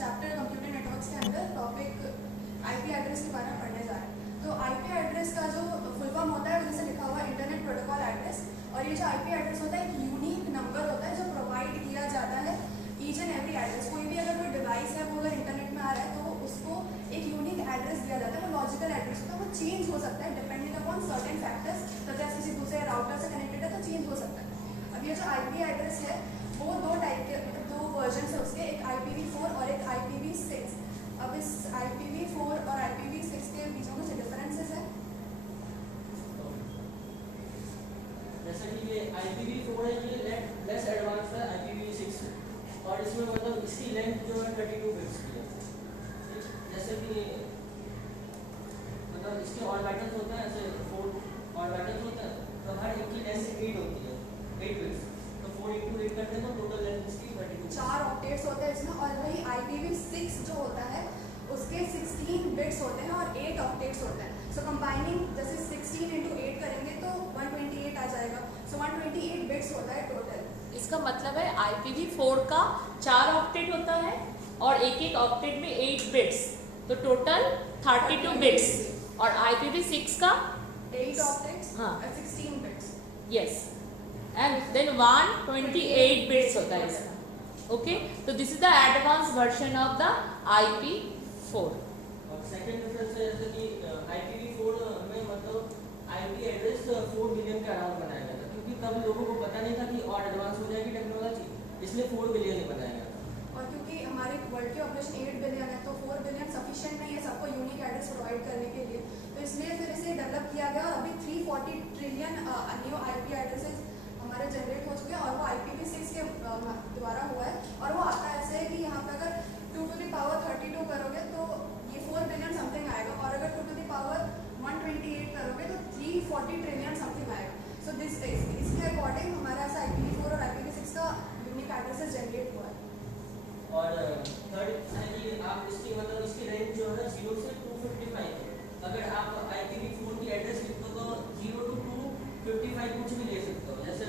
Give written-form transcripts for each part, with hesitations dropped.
Chapter computer networks के अंदर topic IP address के बारे में पढ़ने जा रहे हैं। तो आईपी एड्रेस का जो फुल फॉर्म होता है जैसे लिखा हुआ इंटरनेट प्रोटोकॉल एड्रेस, और ये जो आईपी एड्रेस होता है एक यूनिक नंबर होता है जो प्रोवाइड किया जाता है ईच एंड एवरी एड्रेस। कोई भी अगर कोई डिवाइस है वो अगर इंटरनेट में आ रहा है तो उसको एक यूनिक एड्रेस दिया जाता है, वो लॉजिकल एड्रेस होता है, वो चेंज हो सकता है depending upon certain factors, such as किसी दूसरे राउटर से कनेक्टेड है तो चेंज हो सकता है। अब ये जो आईपी एड्रेस है वो दो टाइप के मतलब दो वर्जन है उसके, एक IPv4 और एक IPv6। अब इस IPv4 और IPv6 के बीच में कुछ डिफरेंसेस है। जैसे कि ये IPv4 है ये लेस एडवांस है IPv6 से, और इसमें मतलब इसकी लेंथ जो है 32 बिट्स की है। जैसे कि मतलब इसके ऑर्बिटल्स होते हैं, ऐसे 4 ऑर्बिटल्स होते हैं, तो हर एक की लेंथ 8 होती है, 8 बिट्स। तो 4 × 8 करते हैं तो टोटल लेंथ इसकी 32। 4 ऑक्टेट्स होते हैं इसमें, और वही IPv6 जो होता है उसके 16 बिट्स होते हैं और 8 ऑक्टेट्स होते हैं। सो कंबाइनिंग जैसे 16 × 8 करेंगे तो 128 आ जाएगा। सो 128 बिट्स होता है टोटल। इसका मतलब है IPv4 का 4 ऑक्टेट होता है और एक एक ऑक्टेट में 8 बिट्स, तो टोटल 32 बिट्स। और IPv6 का 8 ऑक्टेट्स हाँ 16 bits. Yes, and then 128 bits होता है इसका। ओके, तो this is the advance version of the IP4। और सेकंड डिफरेंस है जैसे कि IPv4 में मतलब IP एड्रेस 4 बिलियन के अराउंड बनाया गया था, क्योंकि तब लोगों को पता नहीं था कि और एडवांस हो जाएगी टेक्नोलॉजी, इसलिए 4 बिलियन ही बनाया गया था। और क्योंकि हमारे वर्ल्ड की पॉपुलेशन 8 बिलियन है तो 4 बिलियन सफिशिएंट नहीं है सबको यूनिक एड्रेस प्रोवाइड करने के लिए, तो इसलिए फिर इसे डेवलप किया गया। और अभी 340 ट्रिलियन न्यू IP एड्रेसेस हमारे जनरेट हो चुके हैं, और वो IPv6 के द्वारा हुआ है। और वो आता ऐसे है कि यहाँ पे अगर 2⁻32 करोगे तो ये 4 बिलियन समथिंग आएगा, और अगर 2⁻128 करोगे तो 340 ट्रिलियन समथिंग आएगा। सो दिस इसके अकॉर्डिंग हमारा ऐसा IPv4 और IPv6 का यूनिक एड्रेसेस जनरेट हुआ है। और थर्ड है कि आप इसकी मतलब इसकी रेंज जो है 0 से 255 है। अगर आप IPv4 की एड्रेस लिखो तो 0 to 255 कुछ भी ले सकते हो। जैसे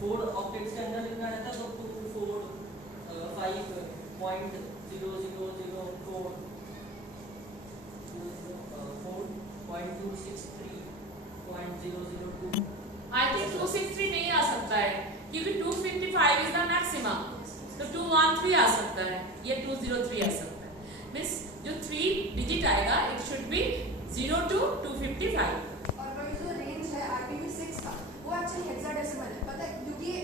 4 ऑक्टेट्स के अंदर लिखना रहता है तो 245.004.263.002। आई थिंक 263 नहीं आ सकता है क्योंकि 255 इज द मैक्सिमम, तो 213 आ सकता है या 203 आ सकता है। मींस जो 3 डिजिट आएगा इट शुड बी 0 to 255। और वही जो रेंज है IPv6 का वो एक्चुअली हेक्साडेसिमल है, पता है, क्योंकि ये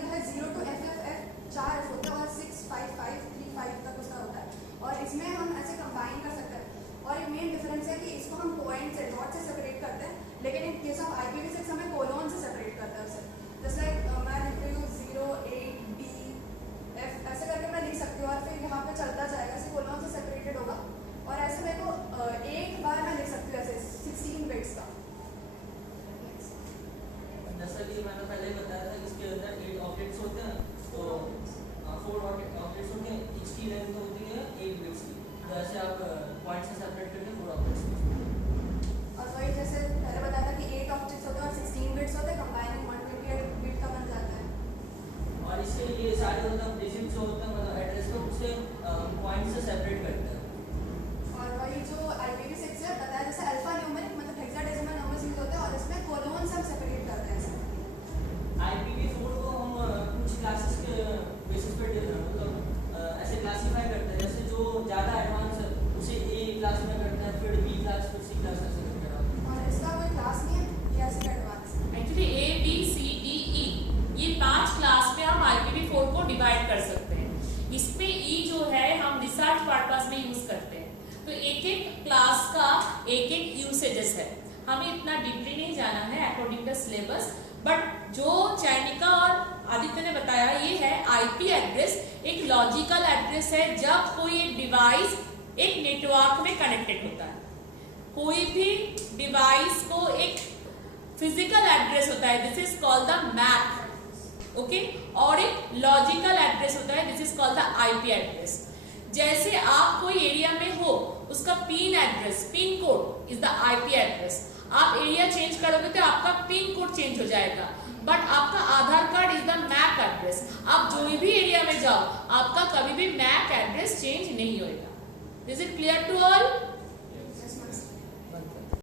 जो है 0 to FFF 4 F होता है और 65535 तक उसका होता है, और इसमें हम ऐसे कंबाइन कर सकते हैं। और एक मेन डिफरेंस है कि इसको हम पॉइंट से डॉट से सेपरेट करते हैं, लेकिन इन केस ऑफ IPv6 हमें कोलोन से सेपरेट करते हैं उसे। जैसे मैं लिख रही हूँ 08DF ऐसे करके मैं लिख सकती हूँ, और फिर यहाँ पे चलता जाएगा, ऐसे कोलोन से सेपरेटेड होगा, और ऐसे मेरे को एक बार मैं लिख सकती हूँ ऐसे 16 बिट्स का। जैसा कि मैंने पहले बताया था इसके अंदर 8 ऑब्जेक्ट्स होते हैं, तो 4 ऑब्जेक्ट्स होते हैं, ईच की लेंथ होती है 8 बिट्स की। तो ऐसे आप पॉइंट से सेपरेट करके 4 ऑब्जेक्ट्स। और वही जैसे पहले बताया था कि 8 ऑब्जेक्ट्स होते हैं और 16 बिट्स होते हैं, कंबाइनिंग 128 बिट का बन जाता है। और इससे ये सारे मतलब डिजिट जो होते हैं मतलब एड्रेस को उससे पॉइंट से सेपरेट करते हैं। और वही जो IPv6 है बताया जैसे अल्फा न्यूमेरिक मतलब हेक्साडेसिमल नंबर्स यूज होते हैं, और इसमें कोलोन से हम सेपरेट करते हैं ऐसे। IPv4 को हम कुछ क्लासेस के बेसिस पे मतलब ऐसे क्लासिफाई करते हैं, जैसे जो ज़्यादा एडवांस है उसे A क्लास में करते हैं, फिर B क्लास, फिर C क्लास ऐसे करते हैं। और इसका कोई क्लास नहीं है, ये ऐसे एडवांस है। Actually A B C D E ये 5 क्लास में हम IPv4 को डिवाइड कर सकते हैं। इसमें E जो है हम रिसर्च पर्पस में यूज करते हैं, तो एक एक क्लास का एक एक यूसेजेस है, हमें इतना डीपली नहीं जाना है अकॉर्डिंग टू सिलेबस। बट जो चैनिका और आदित्य ने बताया ये है IP एड्रेस एक लॉजिकल एड्रेस है जब कोई एक डिवाइस एक नेटवर्क में कनेक्टेड होता है। कोई भी डिवाइस को एक फिजिकल एड्रेस होता है, this is called the MAC, okay, और एक लॉजिकल एड्रेस होता है, this is called the IP address. जैसे आप कोई एरिया में हो उसका pin address, pin code is the IP address. आप एरिया चेंज करोगे तो आपका पिन कोड चेंज हो जाएगा, बट आपका Aadhaar card is the MAC address. आप जो भी एरिया में जाओ, आपका कभी भी मैक एड्रेस चेंज नहीं होगा। Is it clear to all?